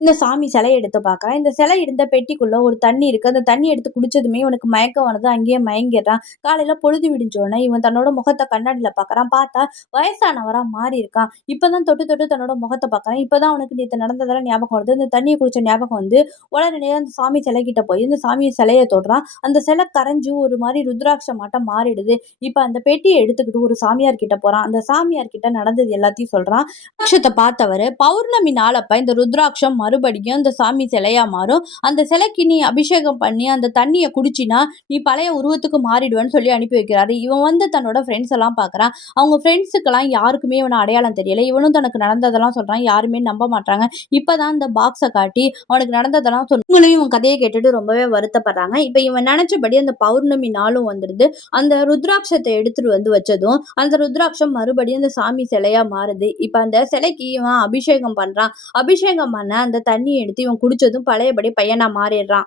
இந்த சாமி சிலைய எடுத்து பார்க்குறான். இந்த சிலை இருந்த பெட்டிக்குள்ள ஒரு தண்ணி இருக்கு. அந்த தண்ணி எடுத்து குடிச்சதுமே இவனுக்கு மயக்கம் வருது. அங்கேயே மயங்கிர்றான். காலையில பொழுது விடிஞ்ச உடனே இவன் தன்னோட முகத்த கண்ணாடில பார்க்குறான். பார்த்தா வயசானவரா மாறி இருக்கான். இப்பதான் தொட்டு தொட்டு தன்னோட முகத்த பார்க்குறான். இப்பதான் அவனுக்கு நேத்து நடந்ததெல்லாம் ஞாபகம் வருது. இந்த தண்ணிய குடிச்ச ஞாபகம் வந்து உடனே அந்த சாமி சிலைகிட்ட போய் இந்த சாமி சிலைய தொடுறான். அந்த சிலை கரைஞ்சு ஒரு மாரி ருத்ராட்சமாட்டம் மாறிடுது. இப்ப அந்த பெட்டிய எடுத்துக்கிட்டு ஒரு சாமியார் கிட்ட போறான். அந்த சாமியார் கிட்ட நடந்தது எல்லாத்தையும் சொல்றான். ருத்ராட்சத்த பார்த்தவரு, பௌர்ணமி நாளப்ப இந்த ருத்ராட்சம் மறுபடியும் இந்த சாமி சிலையா மாறும். அந்த சிலைக்கு நீ அபிஷேகம் பண்ணி அந்த தண்ணிய குடிச்சினா, நீ பழைய உருவத்துக்கு மாறிடுவேன்னு சொல்லி அனுப்பி வைக்கிறாரு. இவன் வந்து தன்னோட ஃப்ரெண்ட்ஸ் எல்லாம் பார்க்குறான். அவங்க ஃப்ரெண்ட்ஸுக்கெல்லாம் யாருக்குமே இவன அடையாளம் தெரியல. இவனும் தனக்கு நடந்ததெல்லாம் சொல்றான். யாருமே நம்ப மாட்றாங்க. இப்பதான் இந்த பாக்ஸ காட்டி அவனுக்கு நடந்ததெல்லாம் இவங்களையும் இவன் கதைய கேட்டுட்டு ரொம்பவே வருத்தப்படுறாங்க. இப்ப இவன் நெனச்சபடி அந்த பௌர்ணமி நாளும் வந்துடுது. அந்த ருத்ராட்சத்த எடுத்துட்டு வந்து வச்சதும், அந்த ருத்ராட்சம் மறுபடியும் அந்த சாமி சிலையா மாறுது. இப்ப அந்த சிலைக்கு இவன் அபிஷேகம் பண்றான். அபிஷேகம் பண்ண அந்த தண்ணிய எடுத்து இவன் குடிச்சதும் பழையபடி பையனா மாறிடுறான்.